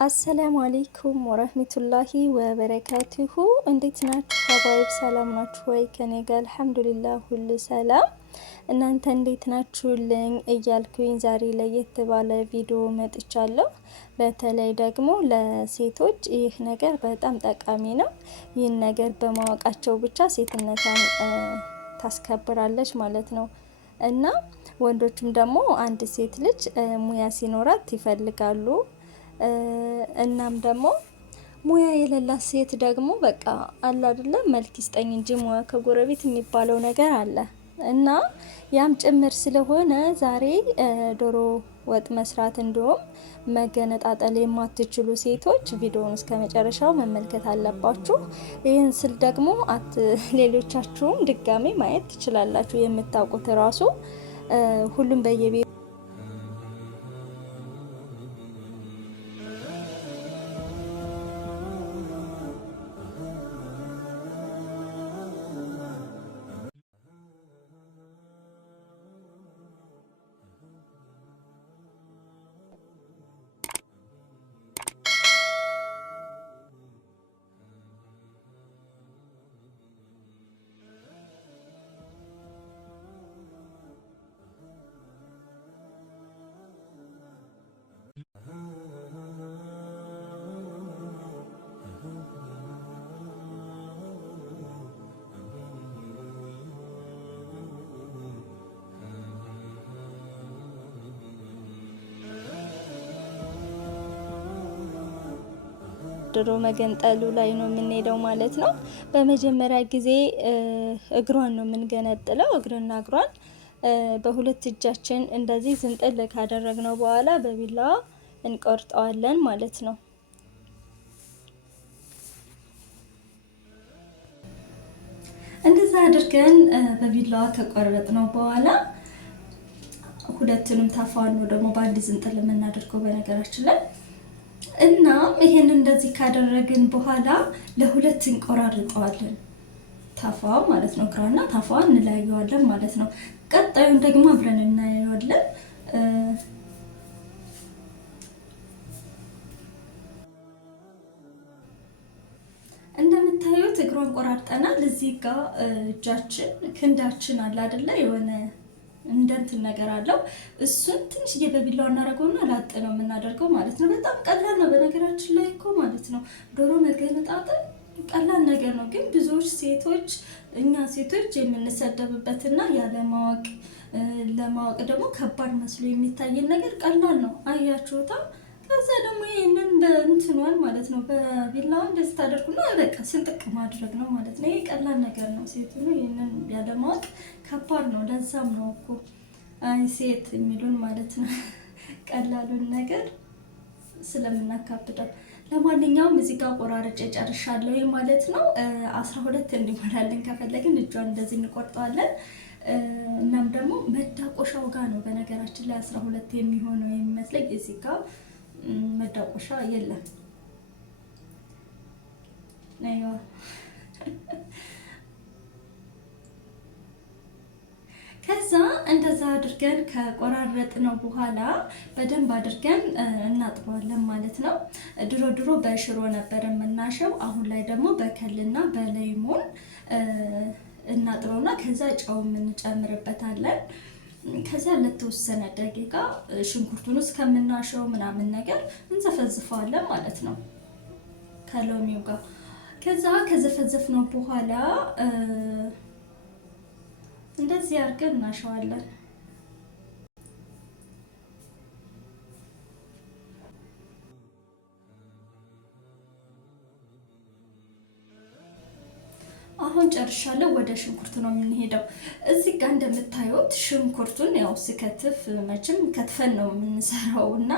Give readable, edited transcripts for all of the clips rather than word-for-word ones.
አሰላሙ አለይኩም ወረህመቱላሂ ወበረካቱሁ። እንዴት ናችሁ ሀባይብ? ሰላም ናችሁ ወይ? ከኔ ጋር አልሐምዱሊላህ ሁሉ ሰላም። እናንተ እንዴት ናችሁልኝ? እያልኩኝ ዛሬ ለየት ባለ ቪዲዮ መጥቻለሁ። በተለይ ደግሞ ለሴቶች ይህ ነገር በጣም ጠቃሚ ነው። ይህን ነገር በማወቃቸው ብቻ ሴትነቷን ታስከብራለች ማለት ነው። እና ወንዶችም ደግሞ አንድ ሴት ልጅ ሙያ ሲኖራት ይፈልጋሉ። እናም ደግሞ ሙያ የሌላት ሴት ደግሞ በቃ አለ አይደለ፣ መልክ ይስጠኝ እንጂ ሙያ ከጎረቤት የሚባለው ነገር አለ እና ያም ጭምር ስለሆነ ዛሬ ዶሮ ወጥ መስራት እንዲሁም መገነጣጠል የማትችሉ ሴቶች ቪዲዮውን እስከ መጨረሻው መመልከት አለባችሁ። ይህን ስል ደግሞ ሌሎቻችሁም ድጋሜ ማየት ትችላላችሁ። የምታውቁት ራሱ ሁሉም በየቤቱ ዶሮ መገንጠሉ ላይ ነው የምንሄደው ማለት ነው። በመጀመሪያ ጊዜ እግሯን ነው የምንገነጥለው። እግርና እግሯን በሁለት እጃችን እንደዚህ ዝንጥል ካደረግነው በኋላ በቢላዋ እንቆርጠዋለን ማለት ነው። እንደዛ አድርገን በቢላዋ ከቆረጥነው በኋላ ሁለቱንም ታፋን ነው ደግሞ በአንድ ዝንጥል የምናደርገው በነገራችን ላይ እና ይሄን እንደዚህ ካደረግን በኋላ ለሁለት እንቆራርጠዋለን። ታፋ ማለት ነው፣ ግራና ታፋ እንለያየዋለን ማለት ነው። ቀጣዩን ደግሞ አብረን እናየዋለን። እንደምታዩት እግሯን ቆራርጠናል። እዚህ ጋር እጃችን ክንዳችን አለ አይደለ? የሆነ እንደንትን ነገር አለው። እሱን ትንሽዬ በቢላው እናደርገውና ላጥ ነው የምናደርገው ማለት ነው። በጣም ቀላል ነው በነገራችን ላይ እኮ ማለት ነው። ዶሮ መገነጣጠል ቀላል ነገር ነው፣ ግን ብዙዎች ሴቶች እኛ ሴቶች የምንሰደብበትና ያለማወቅ ለማወቅ ደግሞ ከባድ መስሎ የሚታየን ነገር ቀላል ነው። አያችሁታ? ከዛ ደግሞ ይሄንን በእንትኗል ማለት ነው በቢላው እንደዚህ ታደርጉና በቃ ስንጥቅ ማድረግ ነው ማለት ነው። ይሄ ቀላል ነገር ነው። ሴት ነው ይሄንን ያለማወቅ ከባድ ነው። ለዛም ነው እኮ አይ ሴት የሚሉን ማለት ነው ቀላሉን ነገር ስለምናካብደው። ለማንኛውም እዚህ ጋር ቆራርጬ ጨርሻለሁ ማለት ነው። 12 እንዲሞላልን ከፈለግን እጇን እንደዚህ እንቆርጠዋለን። እናም ደግሞ መዳቆሻው ጋር ነው በነገራችን ላይ 12 የሚሆነው የሚመስለኝ። እዚህ ጋር መዳቆሻ የለም። አይዋ ከዛ እንደዛ አድርገን ከቆራረጥ ነው በኋላ በደንብ አድርገን እናጥበዋለን ማለት ነው። ድሮ በሽሮ ነበር የምናሸው። አሁን ላይ ደግሞ በከልና በሌሞን እናጥበውና ከዛ ጨው እንጨምርበታለን። ከዛ ለተወሰነ ደቂቃ ሽንኩርቱን እስከምናሸው ምናምን ነገር እንዘፈዝፈዋለን ማለት ነው ከሎሚው ጋር። ከዛ ከዘፈዘፍነው በኋላ እንደዚህ አድርገን እናሸዋለን። አሁን ጨርሻለሁ። ወደ ሽንኩርት ነው የምንሄደው። እዚህ ጋር እንደምታዩት ሽንኩርቱን ያው ስከትፍ መቼም ከትፈን ነው የምንሰራው እና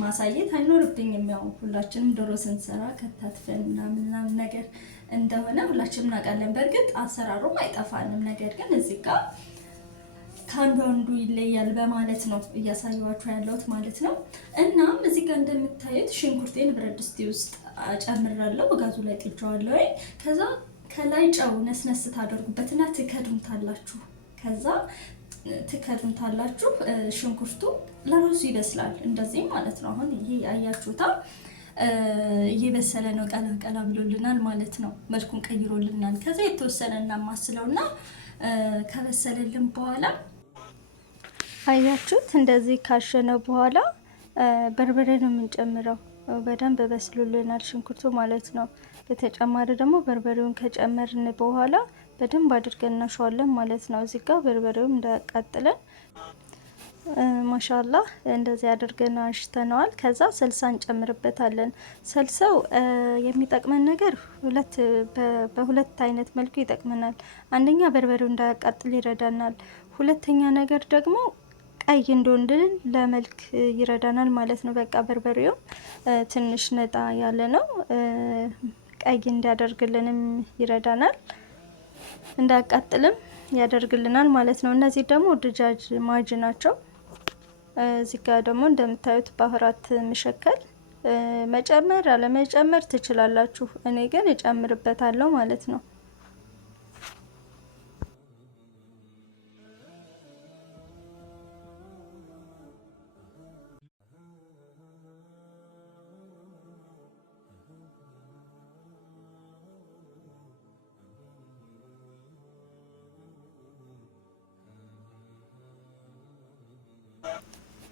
ማሳየት አይኖርብኝም። ያው ሁላችንም ዶሮ ስንሰራ ከታትፈን ምናምን ነገር እንደሆነ ሁላችንም እናውቃለን። በእርግጥ አሰራሩም አይጠፋንም። ነገር ግን እዚህ ጋር ከአንዱ አንዱ ይለያል በማለት ነው እያሳየኋችሁ ያለሁት ማለት ነው። እናም እዚህ ጋር እንደምታዩት ሽንኩርቴን ብረት ድስቴ ውስጥ ጨምራለሁ። ጋዙ ላይ ጥጄዋለሁ። ከዛ ከላይ ጨው ነስነስ ታደርጉበትና ትከድኑታላችሁ። ከዛ ትከድኑታላችሁ። ሽንኩርቱ ለራሱ ይበስላል እንደዚህ ማለት ነው። አሁን ይሄ ያያችሁታ እየበሰለ ነው። ቀላ ብሎልናል ማለት ነው። መልኩን ቀይሮልናል። ከዛ የተወሰነ እናማስለውና ከበሰለልን በኋላ አያችሁት፣ እንደዚህ ካሸነ በኋላ በርበሬ ነው የምንጨምረው። በደንብ በስሎልናል ሽንኩርቱ ማለት ነው። በተጨማሪ ደግሞ በርበሬውን ከጨመርን በኋላ በደንብ አድርገን እናሸዋለን ማለት ነው። እዚህ ጋር በርበሬውም እንዳያቃጥለን ማሻአላህ እንደዚህ አድርገን አሽተነዋል። ከዛ ሰልሳ እንጨምርበታለን። ሰልሳው የሚጠቅመን ነገር በሁለት አይነት መልኩ ይጠቅመናል። አንደኛ በርበሬው እንዳያቃጥል ይረዳናል። ሁለተኛ ነገር ደግሞ ቀይ እንደወንድልን ለመልክ ይረዳናል ማለት ነው። በቃ በርበሬው ትንሽ ነጣ ያለ ነው፣ ቀይ እንዲያደርግልንም ይረዳናል፣ እንዳያቃጥልም ያደርግልናል ማለት ነው። እነዚህ ደግሞ ድጃጅ ማጅ ናቸው። እዚህ ጋር ደግሞ እንደምታዩት ባህራት መሸከል መጨመር አለመጨመር ትችላላችሁ። እኔ ግን እጨምርበታለሁ ማለት ነው።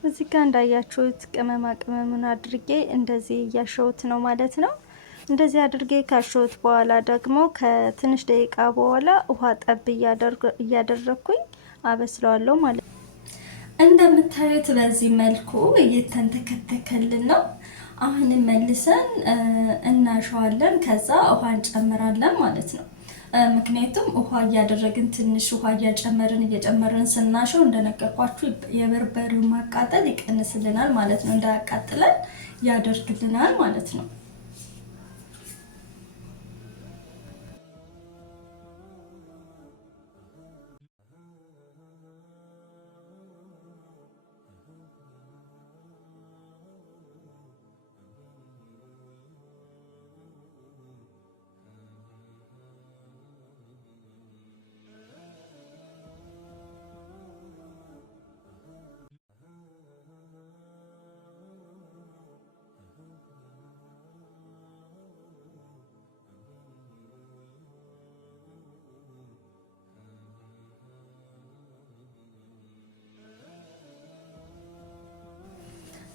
እዚህ ጋር እንዳያችሁት ቅመማ ቅመሙን አድርጌ እንደዚህ እያሸሁት ነው ማለት ነው። እንደዚህ አድርጌ ካሸሁት በኋላ ደግሞ ከትንሽ ደቂቃ በኋላ ውሃ ጠብ እያደረኩኝ አበስለዋለሁ ማለት ነው። እንደምታዩት በዚህ መልኩ እየተንተከተከልን ነው። አሁንም መልሰን እናሸዋለን። ከዛ ውሃ እንጨምራለን ማለት ነው። ምክንያቱም ውሃ እያደረግን ትንሽ ውሃ እየጨመርን ስናሸው እንደነገርኳችሁ የበርበሬው ማቃጠል ይቀንስልናል ማለት ነው። እንዳያቃጥለን ያደርግልናል ማለት ነው።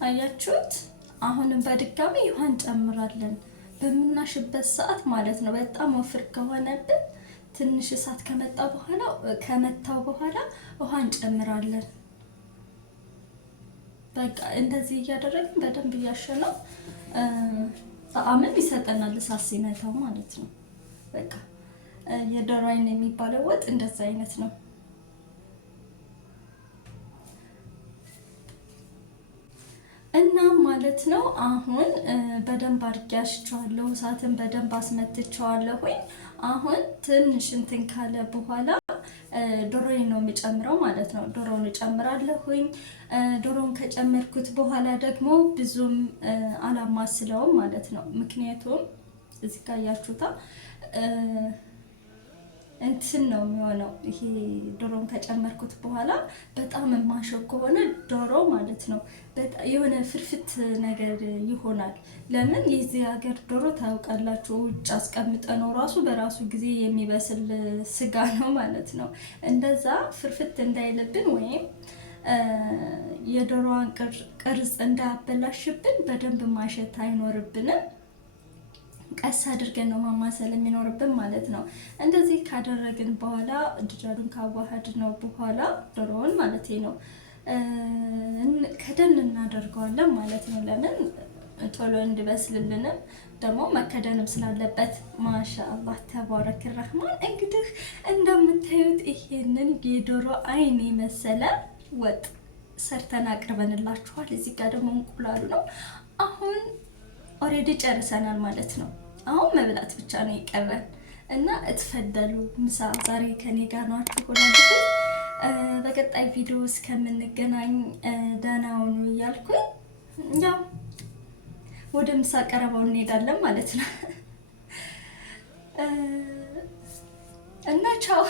አያችሁት? አሁንም በድጋሚ ውሃ እንጨምራለን በምናሽበት ሰዓት ማለት ነው። በጣም ወፍር ከሆነብን ትንሽ እሳት ከመታው በኋላ ውሃ እንጨምራለን። በቃ እንደዚህ እያደረግን በደንብ እያሸነው ጣዕምን ይሰጠናል እሳት ሲመታው ማለት ነው። በቃ የዶሮ አይን የሚባለው ወጥ እንደዛ አይነት ነው። እና ማለት ነው አሁን በደንብ አድርጌ አሽቸዋለሁ። እሳትን በደንብ አስመትቸዋለሁኝ። አሁን ትንሽ እንትን ካለ በኋላ ዶሮዬን ነው የምጨምረው ማለት ነው። ዶሮውን እጨምራለሁኝ። ዶሮውን ከጨመርኩት በኋላ ደግሞ ብዙም አላማስለውም ማለት ነው። ምክንያቱም እዚህ ጋር ያያችሁታ እንትን ነው የሚሆነው። ይሄ ዶሮን ከጨመርኩት በኋላ በጣም ማሸው ከሆነ ዶሮ ማለት ነው የሆነ ፍርፍት ነገር ይሆናል። ለምን የዚህ ሀገር ዶሮ ታውቃላችሁ፣ ውጭ አስቀምጠነው ራሱ በራሱ ጊዜ የሚበስል ስጋ ነው ማለት ነው። እንደዛ ፍርፍት እንዳይልብን ወይም የዶሮዋን ቅርጽ እንዳያበላሽብን በደንብ ማሸት አይኖርብንም። ቀስ አድርገን ነው ማማሰል የሚኖርብን ማለት ነው። እንደዚህ ካደረግን በኋላ ድጃዱን ካዋሃድ ነው በኋላ ዶሮውን ማለት ነው ከደን እናደርገዋለን ማለት ነው። ለምን ቶሎ እንዲበስልልንም ደግሞ መከደንም ስላለበት ማሻአላህ ተባረክ ረህማን። እንግዲህ እንደምታዩት ይሄንን የዶሮ አይን የመሰለ ወጥ ሰርተን አቅርበንላችኋል። እዚህ ጋር ደግሞ እንቁላሉ ነው። አሁን ኦሬዲ ጨርሰናል ማለት ነው። አሁን መብላት ብቻ ነው የቀረን እና እትፈደሉ ምሳ ዛሬ ከኔ ጋር ናችሁ ሆናችሁ። በቀጣይ ቪዲዮ እስከምንገናኝ ደህና ሁኑ እያልኩኝ ያው ወደ ምሳ ቀረባው እንሄዳለን ማለት ነው እና ቻው።